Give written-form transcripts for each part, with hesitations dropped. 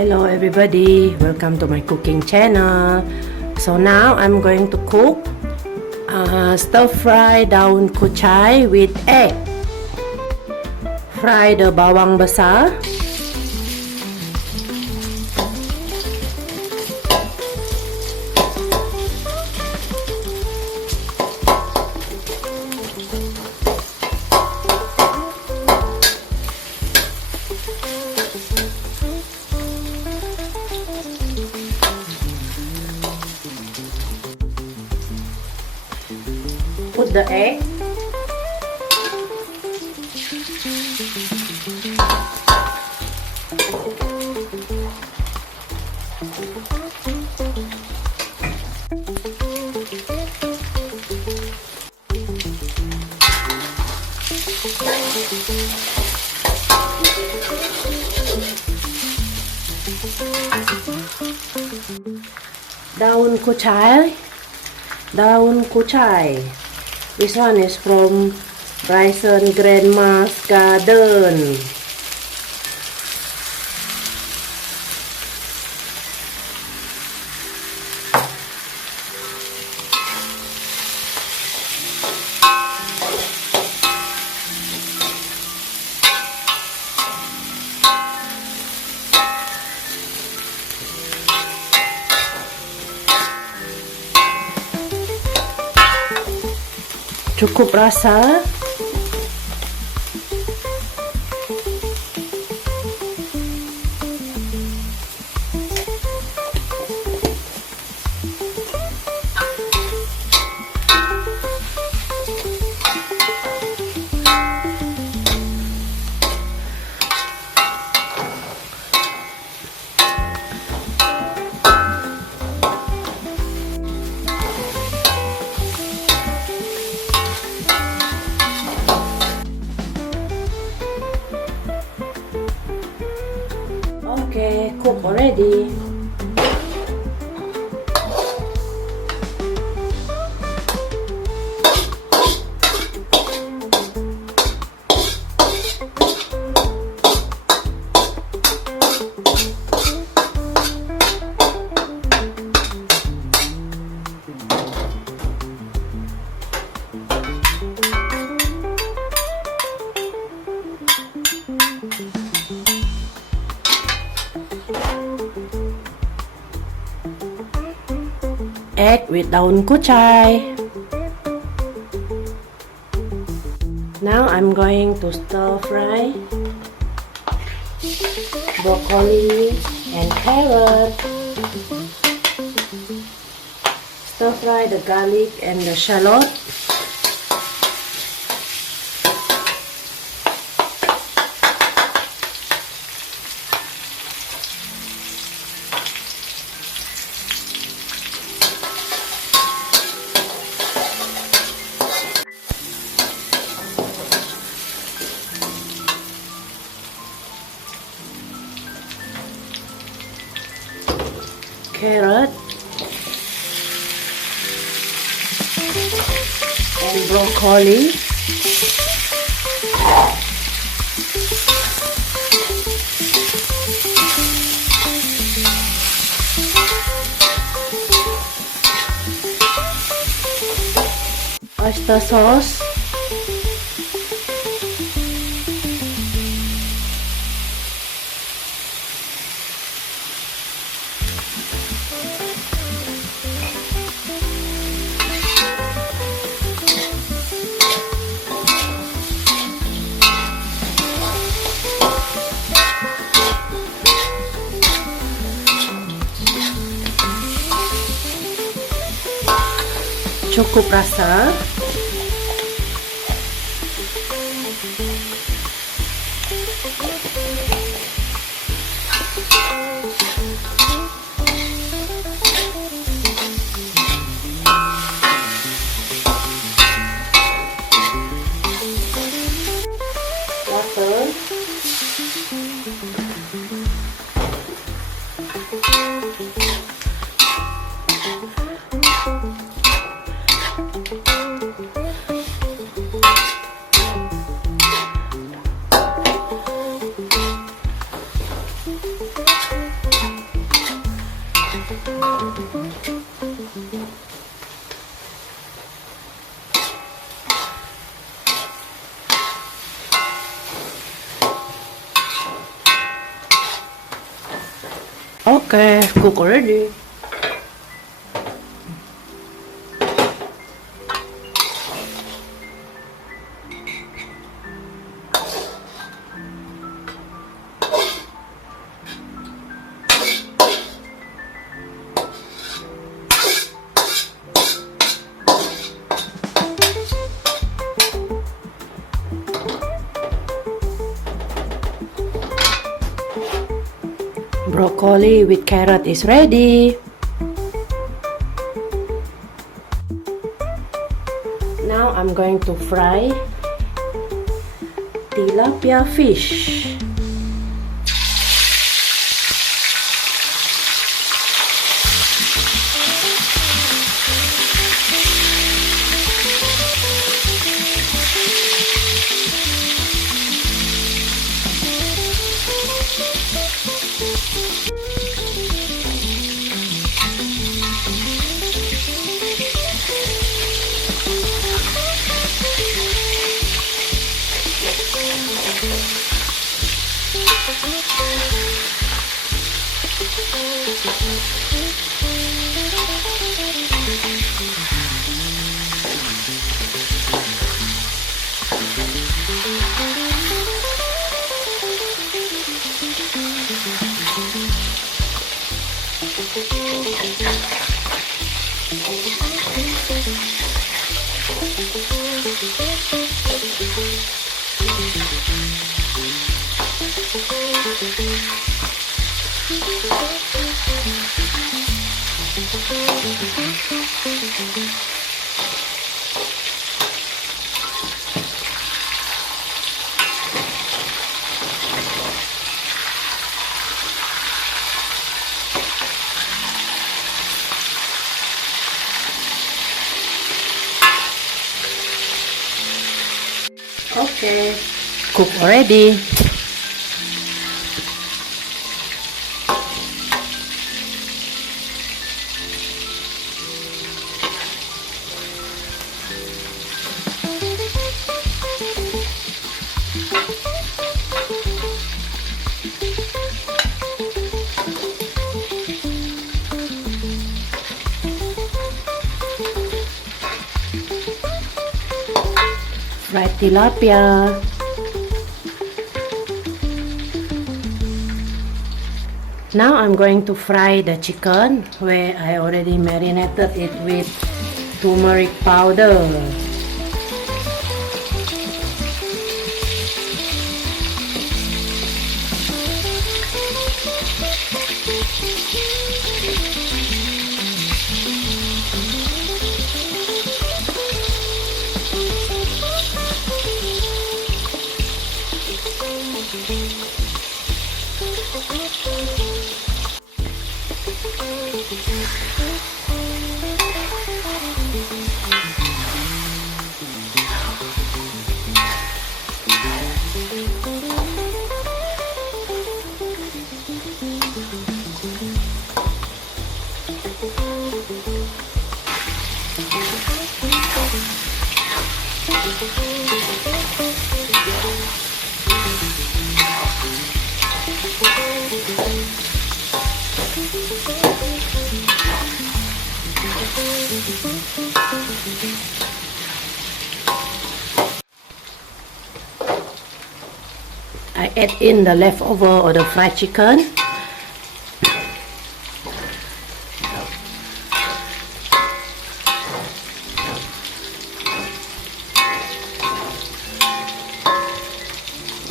Hello everybody, welcome to my cooking channel. So now I'm going to cook stir fry daun kucai with egg. Fry the bawang besar. Put the egg. Daun kucai. Daun kucai. This one is from Bryson Grandma's garden. Cukup rasa. Okay, cook already. Egg with daun kucai. Now I'm going to stir fry broccoli and carrot. Stir fry the garlic and the shallot. Carrot and broccoli. Oyster sauce. Cukup rasa. Wortel. Okay, cook already. Broccoli with carrot is ready. Now I'm going to fry tilapia fish. Okay, cook already. Fried tilapia. Now I'm going to fry the chicken where I already marinated it with turmeric powder. I add in the leftover or the fried chicken.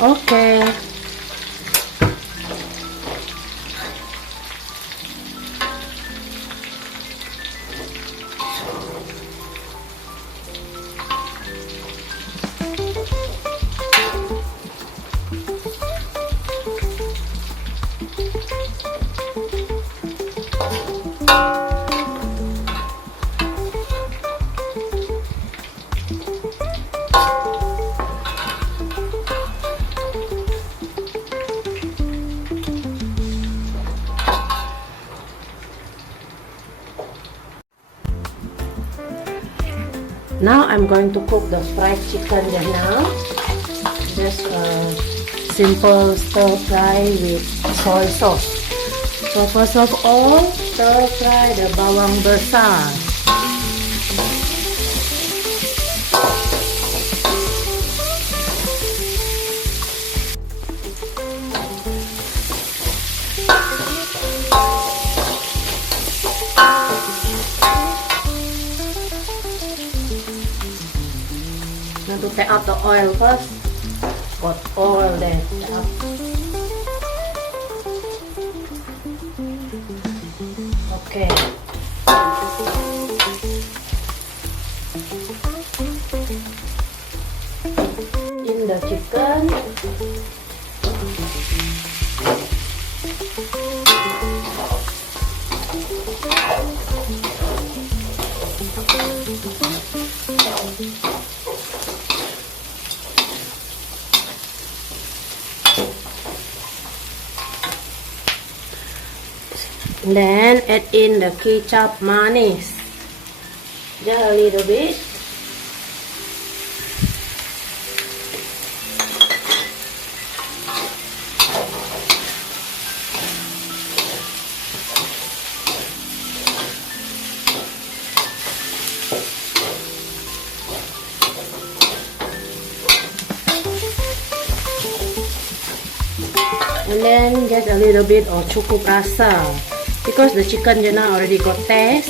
Okay. Now I'm going to cook the fried chicken just now. Just a simple stir fry with soy sauce. So first of all, stir fry the bawang besar. Now to take out the oil first. Got oil there. Take out. Okay. In the chicken. Then add in the ketchup manis, just a little bit. And then just a little bit of cukup rasa. Because the chicken you know already got taste,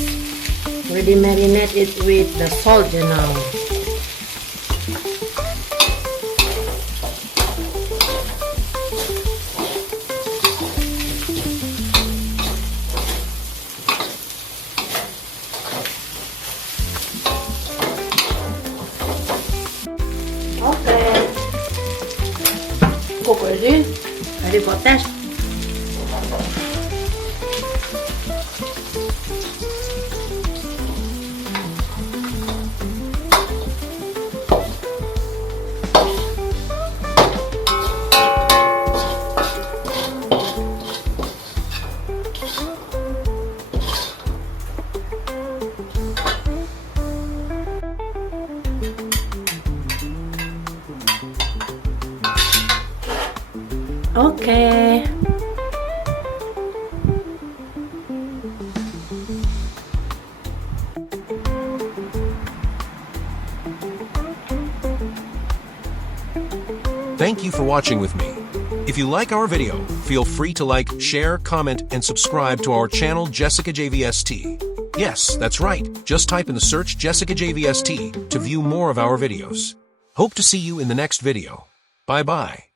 already marinate it with the salt you know. Okay, cook already got taste. Okay. Thank you for watching with me. If you like our video, feel free to like, share, comment, and subscribe to our channel Jessicajvst. Yes, that's right. Just type in the search Jessicajvst to view more of our videos. Hope to see you in the next video. Bye-bye.